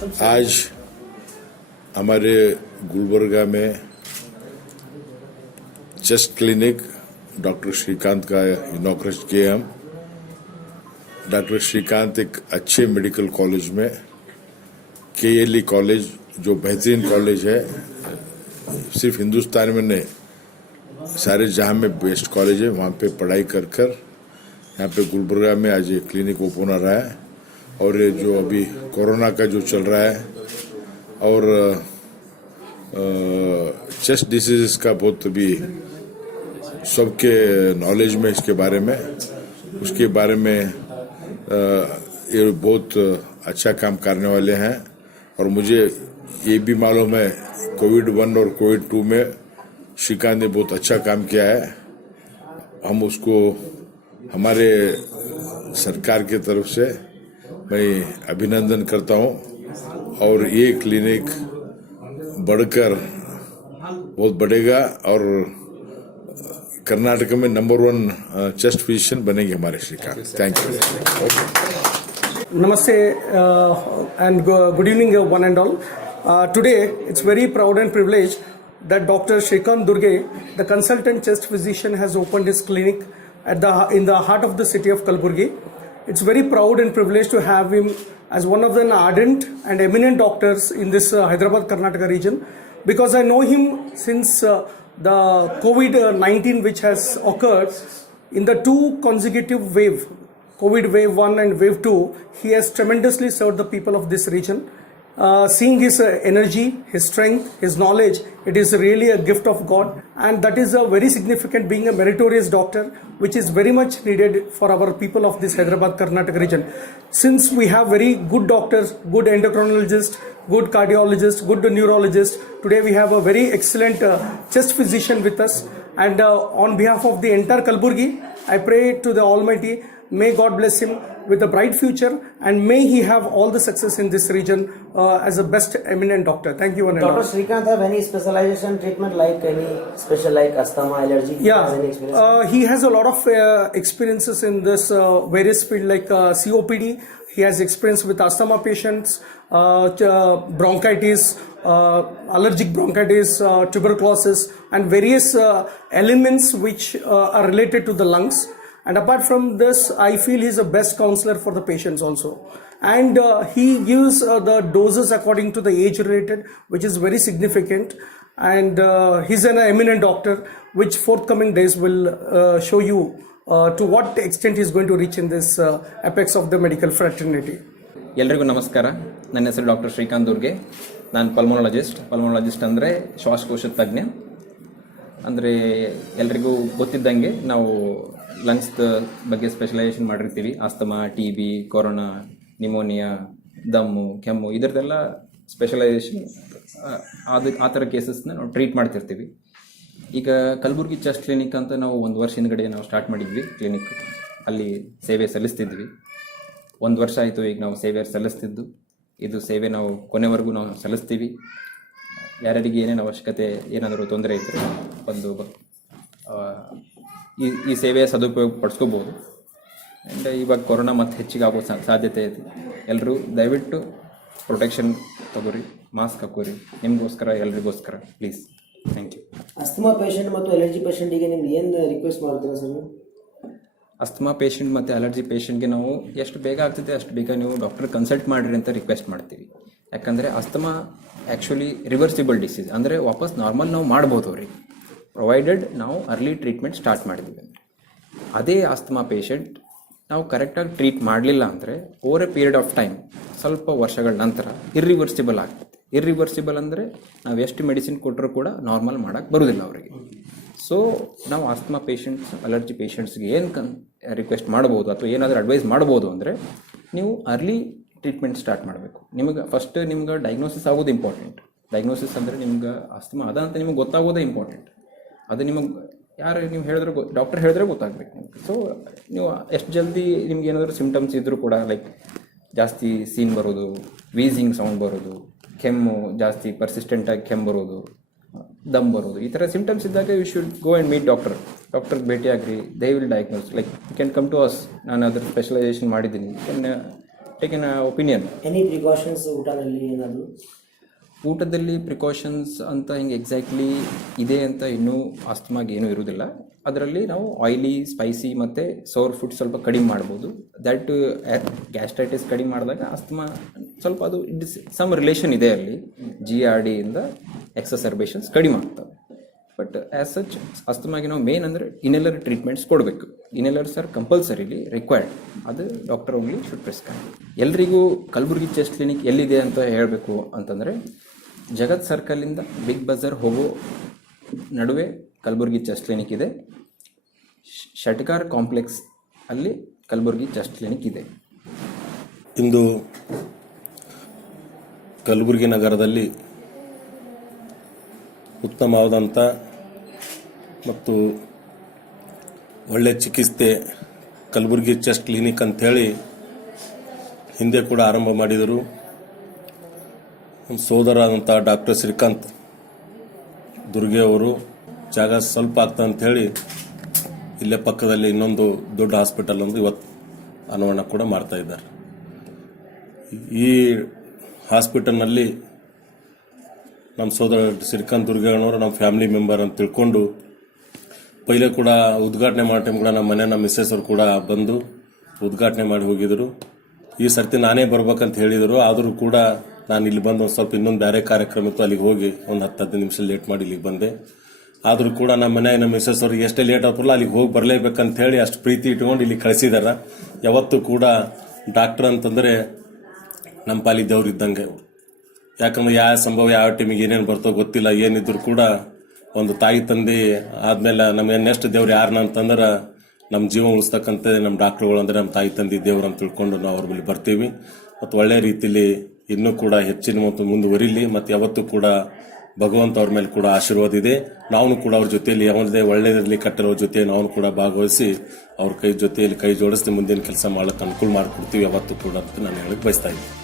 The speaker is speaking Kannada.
आज हमारे गुलबर्गा में चेस्ट क्लिनिक डॉक्टर श्रीकांत का इनॉग्रेट किया हम। डॉक्टर श्रीकांत एक अच्छे मेडिकल कॉलेज में KLE कॉलेज जो बेहतरीन कॉलेज है, सिर्फ हिंदुस्तान में नहीं सारे जहां में बेस्ट कॉलेज है, वहां पे पढ़ाई कर यहाँ पे गुलबर्गा में आज ये क्लिनिक ओपन हो रहा है। और ये जो अभी कोरोना का जो चल रहा है और चेस्ट डिसीज का बहुत अभी सबके नॉलेज में इसके बारे में उसके बारे में ये बहुत अच्छा काम करने वाले हैं। और मुझे ये भी मालूम है कोविड-1 और कोविड-2 में श्रीकांत ने बहुत अच्छा काम किया है। हम उसको हमारे सरकार की तरफ से मैं अभिनंदन करता हूं और ये क्लिनिक बढ़कर बहुत बढ़ेगा और कर्नाटक में नंबर 1 चेस्ट फिजिशियन बनेंगे हमारे Srikanth. Thank you. Namaste and good evening one and all. Today it's very proud and privileged that Dr. Shrikant Durge, the consultant chest physician, has opened his clinic in the heart of the city of Kalburgi. It's very proud and privileged to have him as one of the ardent and eminent doctors in this Hyderabad Karnataka region, because I know him since the COVID-19 which has occurred in the 2 consecutive wave, COVID wave 1 and wave 2. He has tremendously served the people of this region. Seeing his energy, his strength, his knowledge, it is really a gift of God, and that is a very significant, being a meritorious doctor, which is very much needed for our people of this Hyderabad Karnataka region. Since we have very good doctors, good endocrinologists, good cardiologists, good neurologists, today we have a very excellent chest physician with us. And on behalf of the entire Kalburgi, I pray to the Almighty, may God bless him with a bright future, and may he have all the success in this region as a best eminent doctor. Thank you. Dr. Shrikant have any specialization treatment, like any special like asthma, allergy? Yeah, he has a lot of experiences in this various field like COPD. He has experience with asthma patients, bronchitis, allergic bronchitis, tuberculosis, and various elements which are related to the lungs. And apart from this, I feel he's the best counselor for the patients also. And he gives the doses according to the age related, which is very significant. And he's an eminent doctor, which forthcoming days will show you to what extent he's going to reach in this apex of the medical fraternity. ಎಲ್ರಿಗೂ ನಮಸ್ಕಾರ. ನನ್ನ ಹೆಸರು ಡಾಕ್ಟರ್ ಶ್ರೀಕಾಂತ್ ದುರ್ಗೆ. ನಾನು ಪಲ್ಮೋನಾಲಜಿಸ್ಟ್ ಅಂದರೆ ಶ್ವಾಸಕೋಶ ತಜ್ಞ. ಅಂದರೆ ಎಲ್ರಿಗೂ ಗೊತ್ತಿದ್ದಂಗೆ ನಾವು ಲಂಗ್ಸ್ ಬಗ್ಗೆ ಸ್ಪೆಷಲೈಸೇಷನ್ ಮಾಡಿರ್ತೀವಿ. ಆಸ್ತಮಾ, TB, ಕೊರೋನಾ, ನಿಮೋನಿಯಾ, ದಮ್ಮು, ಕೆಮ್ಮು, ಇದರದೆಲ್ಲ ಸ್ಪೆಷಲೈಸೇಷನ್ ಆ ಥರ ಕೇಸಸ್ನ ನಾವು ಟ್ರೀಟ್ ಮಾಡ್ತಿರ್ತೀವಿ. ಈಗ ಕಲಬುರ್ಗಿ ಚೆಸ್ಟ್ ಕ್ಲಿನಿಕ್ ಅಂತ ನಾವು 1 ವರ್ಷ ಹಿಂದ್ಗಡೆ ನಾವು ಸ್ಟಾರ್ಟ್ ಮಾಡಿದ್ವಿ ಕ್ಲಿನಿಕ್. ಅಲ್ಲಿ ಸೇವೆ ಸಲ್ಲಿಸ್ತಿದ್ವಿ. 1 ವರ್ಷ ಆಯಿತು ಈಗ ನಾವು ಸೇವೆ ಸಲ್ಲಿಸ್ತಿದ್ದು. ಇದು ಸೇವೆ ನಾವು ಕೊನೆವರೆಗೂ ನಾವು ಸಲ್ಲಿಸ್ತೀವಿ. ಯಾರ್ಯಾರಿಗೆ ಏನೇನು ಅವಶ್ಯಕತೆ, ಏನಾದರೂ ತೊಂದರೆ ಇದ್ದರೆ ಒಂದು ಈ ಸೇವೆಯ ಸದುಪಯೋಗ ಪಡಿಸ್ಕೋಬೋದು. ಆ್ಯಂಡ್ ಇವಾಗ ಕೊರೋನಾ ಮತ್ತು ಹೆಚ್ಚಿಗೆ ಆಗೋ ಸಾಧ್ಯತೆ ಇದೆ. ಎಲ್ಲರೂ ದಯವಿಟ್ಟು ಪ್ರೊಟೆಕ್ಷನ್ ತಗೋರಿ, ಮಾಸ್ಕ್ ಹಾಕೋರಿ, ನಿಮಗೋಸ್ಕರ ಎಲ್ರಿಗೋಸ್ಕರ please. Thank you. Asthma patient ಮತ್ತು ಅಲರ್ಜಿ ಪೇಷಂಟಿಗೆ ನಿಮ್ಗೆ ಏನು ರಿಕ್ವೆಸ್ಟ್ ಮಾಡ್ತೀರಾ ಸರ್? ಅಸ್ತಮಾ ಪೇಷಂಟ್ ಮತ್ತು ಅಲರ್ಜಿ ಪೇಷಂಟ್ಗೆ ನಾವು ಎಷ್ಟು ಬೇಗ ಆಗ್ತದೆ ಅಷ್ಟು ಬೇಗ ನೀವು ಡಾಕ್ಟರ್ ಕನ್ಸಲ್ಟ್ ಮಾಡಿರಿ ಅಂತ ರಿಕ್ವೆಸ್ಟ್ ಮಾಡ್ತೀವಿ. ಯಾಕಂದರೆ ಅಸ್ತಮಾ ಆ್ಯಕ್ಚುಲಿ ರಿವರ್ಸಿಬಲ್ ಡಿಸೀಸ್, ಅಂದರೆ ವಾಪಸ್ ನಾರ್ಮಲ್ ನಾವು ಮಾಡ್ಬೋದು ಅವ್ರಿಗೆ, ಪ್ರೊವೈಡೆಡ್ ನಾವು ಅರ್ಲಿ ಟ್ರೀಟ್ಮೆಂಟ್ ಸ್ಟಾರ್ಟ್ ಮಾಡಿದ್ದೀವಿ. ಅದೇ ಆಸ್ತಮಾ ಪೇಷಂಟ್ ನಾವು ಕರೆಕ್ಟಾಗಿ ಟ್ರೀಟ್ ಮಾಡಲಿಲ್ಲ ಅಂದರೆ over A period of time, ಸ್ವಲ್ಪ ವರ್ಷಗಳ ನಂತರ ಇರ್ರಿವರ್ಸಿಬಲ್ ಆಗ್ತದೆ. ಇರ್ರಿವರ್ಸಿಬಲ್ ಅಂದರೆ ನಾವು ಎಷ್ಟು ಮೆಡಿಸಿನ್ ಕೊಟ್ಟರೂ ಕೂಡ ನಾರ್ಮಲ್ ಮಾಡೋಕ್ಕೆ ಬರೋದಿಲ್ಲ ಅವರಿಗೆ. ಸೊ ನಾವು ಆಸ್ತಮಾ ಪೇಷಂಟ್ಸ್, ಅಲರ್ಜಿ ಪೇಷಂಟ್ಸ್ಗೆ ಏನು ರಿಕ್ವೆಸ್ಟ್ ಮಾಡ್ಬೋದು ಅಥವಾ ಏನಾದರೂ ಅಡ್ವೈಸ್ ಮಾಡ್ಬೋದು ಅಂದರೆ, ನೀವು ಅರ್ಲಿ ಟ್ರೀಟ್ಮೆಂಟ್ ಸ್ಟಾರ್ಟ್ ಮಾಡಬೇಕು. ನಿಮ್ಗೆ ಡಯಾಗ್ನೋಸಿಸ್ ಆಗೋದು ಇಂಪಾರ್ಟೆಂಟ್. ಡಯಾಗ್ನೋಸಿಸ್ ಅಂದರೆ ನಿಮ್ಗೆ ಆಸ್ತಮಾ ಅದ ಅಂತ ನಿಮಗೆ ಗೊತ್ತಾಗೋದೇ ಇಂಪಾರ್ಟೆಂಟ್. ಅದು ನಿಮಗೆ ನೀವು ಹೇಳಿದ್ರೆ ಡಾಕ್ಟರ್ ಹೇಳಿದ್ರೆ ಗೊತ್ತಾಗಬೇಕು ನಿಮಗೆ. ಸೊ ನೀವು ಎಷ್ಟು ಜಲ್ದಿ ನಿಮ್ಗೆ ಏನಾದರೂ ಸಿಮ್ಟಮ್ಸ್ ಇದ್ದರೂ ಕೂಡ, ಲೈಕ್ ಜಾಸ್ತಿ ಸೀನ್ ಬರೋದು, ವೀಸಿಂಗ್ ಸೌಂಡ್ ಬರೋದು, ಕೆಮ್ಮು ಜಾಸ್ತಿ ಪರ್ಸಿಸ್ಟೆಂಟಾಗಿ ಕೆಮ್ಮು ಬರೋದು, ದಮ್ ಬರೋದು, ಈ ಥರ ಸಿಮ್ಟಮ್ಸ್ ಇದ್ದಾಗ you should go and meet ಡಾಕ್ಟರ್ಗೆ ಭೇಟಿ ಆಗ್ರಿ. They will diagnose, like you can come to us. ನಾನು ಅದ್ರ ಸ್ಪೆಷಲೈಸೇಷನ್ ಮಾಡಿದ್ದೀನಿ. Take an opinion. Any precautions ಊಟದಲ್ಲಿ ಏನಾದ್ರು? ಊಟದಲ್ಲಿ ಪ್ರಿಕಾಷನ್ಸ್ ಅಂತ ಹಿಂಗೆ ಎಕ್ಸಾಕ್ಟ್ಲಿ ಇದೆ ಅಂತ ಇನ್ನೂ ಅಸ್ತಮಾಗೆ ಏನೂ ಇರುವುದಿಲ್ಲ. ಅದರಲ್ಲಿ ನಾವು ಆಯಿಲಿ, ಸ್ಪೈಸಿ ಮತ್ತು ಸೋರ್ ಫುಡ್ ಸ್ವಲ್ಪ ಕಡಿಮೆ ಮಾಡ್ಬೋದು. ದ್ಯಾಟ್ ಗ್ಯಾಸ್ಟ್ರೈಟಿಸ್ ಕಡಿಮೆ ಮಾಡಿದಾಗ ಅಸ್ತಮಾ ಸ್ವಲ್ಪ ಅದು ಸಮ್ ರಿಲೇಷನ್ ಇದೆ ಅಲ್ಲಿ. GERD ಇಂದ ಎಕ್ಸಸರ್ಬೇಷನ್ಸ್ ಕಡಿಮೆ ಆಗ್ತವೆ. ಬಟ್ ಆ್ಯಸ್ ಸಚ್ ಅಸ್ತಮಾಗೆ ನಾವು ಮೇನ್ ಅಂದರೆ ಇನ್ಹೇಲರ್ ಟ್ರೀಟ್ಮೆಂಟ್ಸ್ ಕೊಡಬೇಕು. Inhalers are compulsorily required. ಅದು ಡಾಕ್ಟರ್ ಓನ್ಲಿ ಶುಡ್ ಪ್ರಿಸ್ಕ್ರೈಬ್. ಎಲ್ರಿಗೂ ಕಲಬುರಗಿ ಚೆಸ್ಟ್ ಕ್ಲಿನಿಕ್ ಎಲ್ಲಿದೆ ಅಂತ ಹೇಳಬೇಕು ಅಂತಂದರೆ, ಜಗತ್ ಸರ್ಕಲಿಂದ ಬಿಗ್ ಬಜಾರ್ ಹೋಗೋ ನಡುವೆ ಕಲಬುರಗಿ ಚೆಸ್ಟ್ ಕ್ಲಿನಿಕ್ ಇದೆ. ಶಟ್ಕಾರ್ ಕಾಂಪ್ಲೆಕ್ಸ್ ಅಲ್ಲಿ ಕಲಬುರಗಿ ಚೆಸ್ಟ್ ಕ್ಲಿನಿಕ್ ಇದೆ. ಇಂದು ಕಲಬುರಗಿ ನಗರದಲ್ಲಿ ಉತ್ತಮವಾದಂಥ ಮತ್ತು ಒಳ್ಳೆಯ ಚಿಕಿತ್ಸೆ ಕಲಬುರಗಿ ಚೆಸ್ಟ್ ಕ್ಲಿನಿಕ್ ಅಂಥೇಳಿ ಹಿಂದೆ ಕೂಡ ಆರಂಭ ಮಾಡಿದರು. ಸೋದರಾದಂಥ ಡಾಕ್ಟರ್ ಶ್ರೀಕಾಂತ್ ದುರ್ಗೆ ಅವರು ಜಾಗ ಸ್ವಲ್ಪ ಆಗ್ತಾ ಅಂಥೇಳಿ ಇಲ್ಲೇ ಪಕ್ಕದಲ್ಲಿ ಇನ್ನೊಂದು ದೊಡ್ಡ ಹಾಸ್ಪಿಟಲ್ ಒಂದು ಇವತ್ತು ಅನಾವರಣ ಕೂಡ ಮಾಡ್ತಾ ಇದ್ದಾರೆ. ಈ ಹಾಸ್ಪಿಟಲ್ನಲ್ಲಿ ನಮ್ಮ ಸೋದರ ಶ್ರೀಕಾಂತ್ ದುರ್ಗೇಗೌಡರು ನಮ್ಮ ಫ್ಯಾಮಿಲಿ ಮೆಂಬರ್ ಅಂತ ತಿಳ್ಕೊಂಡು ಪೈಲೆ ಕೂಡ ಉದ್ಘಾಟನೆ ಮಾಡೋ ಟೈಮ್ ಕೂಡ ನಮ್ಮ ಮಿಸ್ಸೆಸ್ ಅವರು ಕೂಡ ಬಂದು ಉದ್ಘಾಟನೆ ಮಾಡಿ ಹೋಗಿದ್ರು. ಈ ಸರ್ತಿ ನಾನೇ ಬರ್ಬೇಕಂತ ಹೇಳಿದರು. ಆದರೂ ಕೂಡ ನಾನು ಇಲ್ಲಿ ಬಂದು ಒಂದು ಸ್ವಲ್ಪ ಇನ್ನೊಂದು ಬೇರೆ ಕಾರ್ಯಕ್ರಮ ಇತ್ತು, ಅಲ್ಲಿಗೆ ಹೋಗಿ ಒಂದು 10-15 ನಿಮಿಷ ಲೇಟ್ ಮಾಡಿ ಇಲ್ಲಿಗೆ ಬಂದೆ. ಆದರೂ ಕೂಡ ನಮ್ಮ ಮನೆಯಾಗ ನಮ್ಮ ಮಿಸ್ಸಸ್ ಅವ್ರಿಗೆ ಎಷ್ಟೇ ಲೇಟ್ ಆಗ್ತಿಲ್ಲ ಅಲ್ಲಿಗೆ ಹೋಗಿ ಬರಲೇಬೇಕಂತ ಹೇಳಿ ಅಷ್ಟು ಪ್ರೀತಿ ಇಟ್ಕೊಂಡು ಇಲ್ಲಿ ಕಳಿಸಿದಾರ. ಯಾವತ್ತೂ ಕೂಡ ಡಾಕ್ಟರ್ ಅಂತಂದರೆ ನಮ್ಮ ಪಾಲಿ ದೇವ್ರು ಇದ್ದಂಗೆ. ಯಾಕಂದ್ರೆ ಯಾವ ಸಂಭವ ಯಾವ ಟೈಮಿಗೆ ಏನೇನು ಬರ್ತೋ ಗೊತ್ತಿಲ್ಲ. ಏನಿದ್ರು ಕೂಡ ಒಂದು ತಾಯಿ ತಂದೆ ಆದಮೇಲೆ ನಮಗೆ ನೆಕ್ಸ್ಟ್ ದೇವ್ರು ಯಾರನ್ನ ಅಂತಂದ್ರೆ ನಮ್ಮ ಜೀವ ಉಳಿಸ್ತಕ್ಕಂಥ ನಮ್ಮ ಡಾಕ್ಟ್ರುಗಳು ಅಂದರೆ ನಮ್ಮ ತಾಯಿ ತಂದೆ ದೇವ್ರು ಅಂತ ತಿಳ್ಕೊಂಡು ನಾವು ಅವ್ರ ಮೇಲೆ ಬರ್ತೀವಿ. ಮತ್ತು ಒಳ್ಳೆಯ ರೀತಿಯಲ್ಲಿ ಇನ್ನೂ ಕೂಡ ಹೆಚ್ಚಿನ ಮತ್ತು ಮುಂದುವರಿಲಿ. ಮತ್ತು ಯಾವತ್ತೂ ಕೂಡ ಭಗವಂತ ಅವ್ರ ಮೇಲೆ ಕೂಡ ಆಶೀರ್ವಾದ ಇದೆ. ನಾವು ಕೂಡ ಅವ್ರ ಜೊತೆಯಲ್ಲಿ ಯಾವುದೇ ಒಳ್ಳೆಯದರಲ್ಲಿ ಕಟ್ಟರೋ ಜೊತೆ ನಾವು ಕೂಡ ಭಾಗವಹಿಸಿ ಅವ್ರ ಜೊತೆಯಲ್ಲಿ ಕೈ ಜೋಡಿಸಿ ಮುಂದಿನ ಕೆಲಸ ಮಾಡೋಕ್ಕೆ ಅನುಕೂಲ ಮಾಡಿಕೊಡ್ತೀವಿ ಯಾವತ್ತೂ ಕೂಡ ಅಂತ ನಾನು ಹೇಳಕ್ಕೆ ಬಯಸ್ತಾ ಇದ್ದೀನಿ.